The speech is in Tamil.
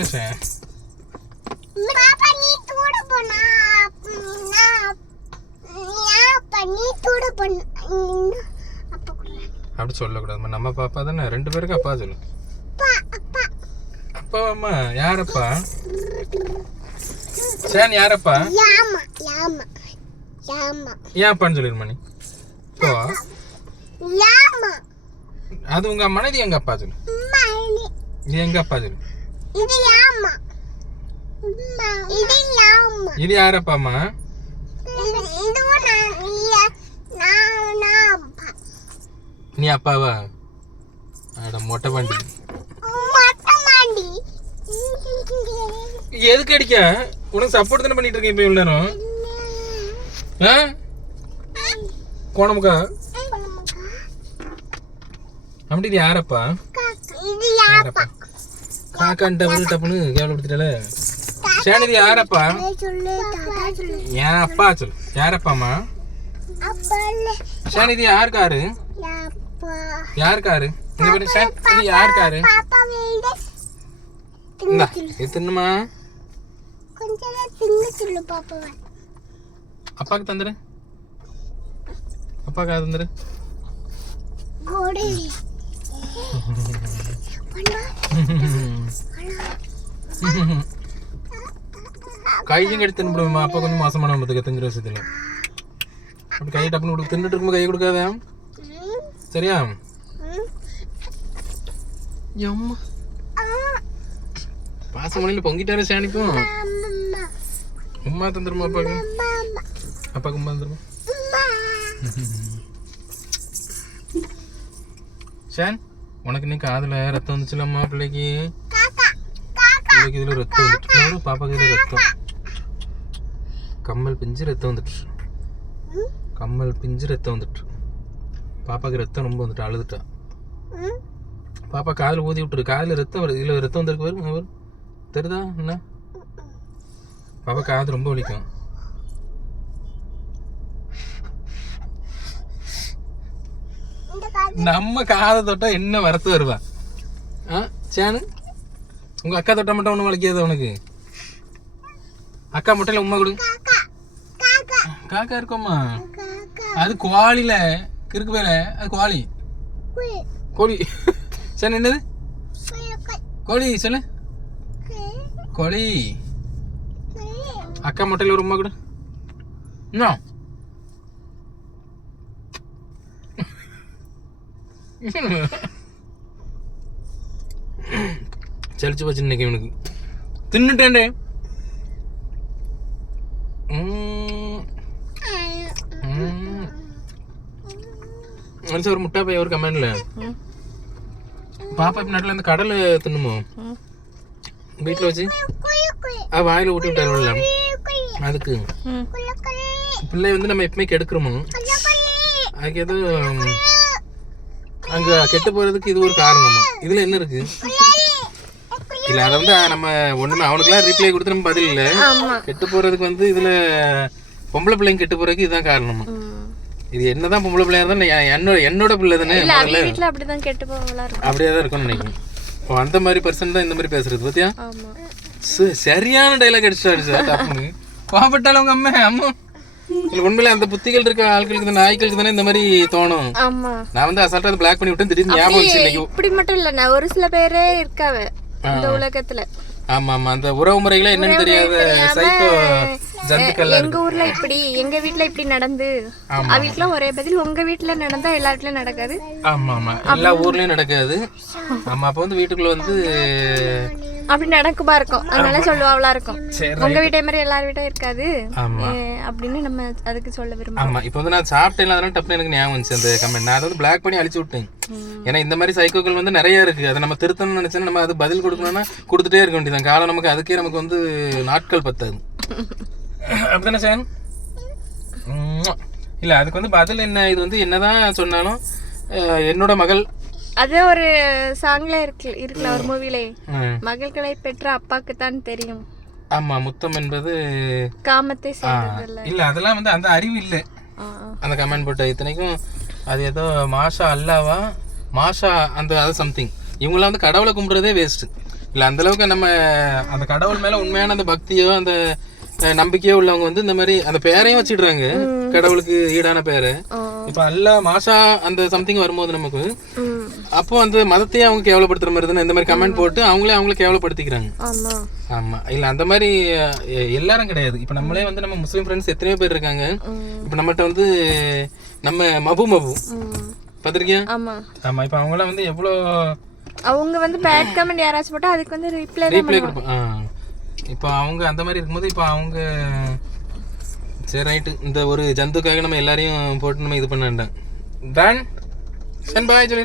என்ன சார் பாப்பா நீ தூட போனா அப்படி சொல்லக்கூடாது நம்ம பாப்பா தானே? ரெண்டு பேருக்கு அப்பா சொல்லு. அப்பா அம்மா யாரப்பா? சேன் யாரப்பா? யாமா யாமா யாமா. ஏன் அப்பான்னு சொல்லிருமா நீ? இப்போ அது உங்க மனைவி எங்க அப்பா சொல்லு. எங்க அப்பா சொல்லு. இது யாமா இது யாமா இது யாரப்பா அம்மா இது இதுவும் நான் நீ- அப்பாவா? அட மொட்டை பாண்டி எதுக்கு அடிக்க? உனக்கு சப்போர்ட் தானே பண்ணிட்டு இருக்கேன் இப்போ இவ்வளோ நேரம்? ஆ? கோணமுக்கா அப்படி இது யாரப்பா இது யாரப்பா காக்கான் டப்புனு டப்புனு கேவலப்படுத்திட்டால. சேன் இது யாரப்பா ஏன் அப்பா சொல்லு. யாரப்பாம்மா? அப்பா இல்ல. சேன் இது யார் காரு யார் காரு இந்த பேரு சேன் இது யார் காரு இந்தா இது தின்னுமா? அப்பாக்கு தந்துரு. அப்பாக்கு தந்துரு? கோடி. கையும் கட்டி தின்னுடுமா அப்பா கொஞ்சம் மாசமான பத்துக்கு திங்கிற வருஷத்துல அப்படி கை டப்புனு கொடுக்க தின்னுட்டு இருக்கும்போது கை கொடுக்காத? சரியா? எம்மா. பாசமணியில் பொங்கிட்டாரு சாணிக்கும். உமா தந்துருமா அப்பாக்கு? அப்பாக்கு உமா தந்துருமா ஷான் உனக்கு இன்னைக்கு காதில் ரத்தம் வந்துச்சுலம்மா பிள்ளைக்கு. பிள்ளைக்கு இதுல ரத்தம் வந்துட்டு பாப்பாக்கு இதுல ரத்தம். கம்மல் பிஞ்சு ரத்தம் வந்துட்டு கம்மல் பிஞ்சு ரத்தம் வந்துட்டு பாப்பாக்கு ரத்தம் ரொம்ப வந்துட்டு அழுதுட்டா. பாப்பா காதுல ஊதி விட்டுரு. காதுல ரத்தம் வருது. இதுல ரத்தம் வந்திருக்கு வரும் அவர் தெரியுதா? என்ன? பாப்பா காது ரொம்ப வலிக்கும். நம்ம காதை தொட்டா என்ன வரத்து வருவா? ஆ சேனு உங்க அக்கா தொட்டா மட்டும் ஒன்றும் வலிக்காது உனக்கு. அக்கா முட்டையில் உமா கொடு. காக்கா இருக்கோம்மா. அது குவாலில கிறுக்கு பேர அது குவாலி. கோழி. சரி என்னது? கோழி சொல்லு. கோழி. அக்கா முட்டையில் ஒரு உமா கூட. இன்னும் சலிச்சு போச்சு இன்னைக்கு இவனுக்கு தின்னுட்டேன்டே ம், ம். மனுஷன் ஒரு முட்டா பைய ஒரு கமெண்ட்ல பாப்பா இப்ப நடுவில் இந்த கடலை தின்னுமோ வீட்டில் வச்சு ஆ வாயில ஊட்டி விட்டாருல்ல அதுக்கு பிள்ளை வந்து நம்ம எப்பவுமே கெடுக்கிறோமோ அதுக்கு ஏதோ ம், அங்க கெட்டு போறதுக்கு இது ஒரு காரணமா இதுல என்ன இருக்கு இல்ல அத வந்து நம்ம ஒண்ணுமே அவனுக்குலாம் ரீப்ளை கொடுத்து நம்ம பதில் இல்ல. கெட்டு போறதுக்கு வந்து இதுல பொம்பளை பிள்ளைங்க கெட்டு போறதுக்கு இதுதான் காரணமா. இது என்னதான் பொம்பளை பிள்ளையா இருந்தாலும் என்னோட என்னோட பிள்ளை தானே வீட்ல அப்படிதான் கெட்டு அப்படியே தான் இருக்கும்னு நினைக்கிறேன். ஓ, அந்த மாதிரி பர்சன் தான் இந்த மாதிரி பேசுறது பாத்தியா? சரியான டைலாக் அடிச்சிட்டாரு சார் டப்புன்னு. கோபப்பட்டாலும் உங்க அம்மா அம்மா. இல்ல உண்மையில அந்த புத்திகள் இருக்க ஆட்களுக்கு இந்த நாய்களுக்கு தானே இந்த மாதிரி தோணும். நான் வந்து அசால்ட்டா பிளாக் பண்ணி விட்டேன் திடீர்னு ஞாபகம் இன்னைக்கு. இப்படி மட்டும் இல்ல ஒரு சில பேரே இருக்காவ. இந்த உலகத்துல ஆமா ஆமா அந்த உறவு முறைகளை என்னன்னு தெரியாத சைக்கோ ஜந்துக்கள் எங்க ஊர்ல இப்படி எங்க வீட்ல இப்படி நடந்து அவங்களுக்குலாம் ஒரே பதில் உங்க வீட்ல நடந்தா எல்லா வீட்லயும் நடக்காது ஆமா ஆமா எல்லா ஊர்லயும் நடக்காது ஆமா அப்ப வந்து வீட்டுக்குள்ள வந்து அப்படி நடக்குமா இருக்கும். அதனால சொல்லுவாவளா இருக்கும். உங்க வீட்டை மாதிரி எல்லார் வீட்டும் இருக்காது. அப்படின்னு நம்ம அதுக்கு சொல்ல விரும்புறோம். ஆமா இப்போ வந்து நான் சாப்பிட்டேன் அதனால டப்புனு எனக்கு ஞாபகம் வந்துச்சு. அந்த கமெண்ட் நான் அதை வந்து பிளாக் பண்ணி அழிச்சு விட்டேன். ஏன்னா இந்த மாதிரி சைக்கோக்கள் வந்து நிறைய இருக்கு. அதை நம்ம திருத்தணும்னு நினைச்சா நம்ம அது பதில் கொடுக்கணும்னா கொடுத்துட்டே இருக்க வேண்டியதான் காலம் நமக்கு அதுக்கே நமக்கு வந்து நாட்கள் பத்தாது. அப்படிதானே சார் இல்ல அதுக்கு வந்து பதில் என்ன? இது வந்து என்னதான் சொன்னாலும் என்னோட மகள் அது ஒரு சாங்ல இருக்கு இருக்குல்ல ஒரு மூவிலே மகள்களை பெற்ற அப்பாக்கு தான் தெரியும். ஆமா முத்தம் என்பது காமத்தை இல்ல அதெல்லாம் வந்து அந்த அறிவு இல்லை. அந்த கமெண்ட் போட்ட இத்தனைக்கும் அது ஏதோ மாஷா அல்லாவா? மாஷா அந்த அது சம்திங் இவங்களாம் வந்து கடவுளை கும்பிட்றதே வேஸ்ட் இல்ல அந்த அளவுக்கு நம்ம அந்த கடவுள் மேல உண்மையான அந்த பக்தியோ அந்த நம்பிக்கையோ உள்ளவங்க வந்து இந்த மாதிரி அந்த பேரையும் வச்சிடுறாங்க. கடவுளுக்கு ஈடான பேரு. இப்ப அல்ல மாசா அந்த சம்திங் வரும்போது நமக்கு அப்போ அந்த மதத்தையே அவங்க கேவலப்படுத்துற மாதிரி தானே? இந்த மாதிரி கமெண்ட் போட்டு அவங்களே அவங்கள கேவலப்படுத்திக்கிறாங்க. ஆமா. ஆமா. இல்ல அந்த மாதிரி எல்லாரும் கிடையாது. இப்ப நம்மளே வந்து நம்ம முஸ்லீம் ஃப்ரெண்ட்ஸ் எத்தனையோ பேர் இருக்காங்க. இப்ப நம்மகிட்ட வந்து நம்ம மபு மபு. ம். பார்த்திருக்கியா ஆமா. ஆமா. இப்ப அவங்களாம் வந்து எவ்வளோ அவங்க வந்து பேட் கமெண்ட் யாராச்சும் போட்டா அதுக்கு வந்து ரிப்ளை ரீப்ளே கொடுப்போம் ஆ. இப்போ அவங்க அந்த மாதிரி இருக்கும்போது இப்போ அவங்க சரி ரைட்டு இந்த ஒரு ஜந்துக்காக நம்ம எல்லாரையும் போட்டு நம்ம இது பண்ண வேண்டாம். டன் சன் பாய் சொல்லி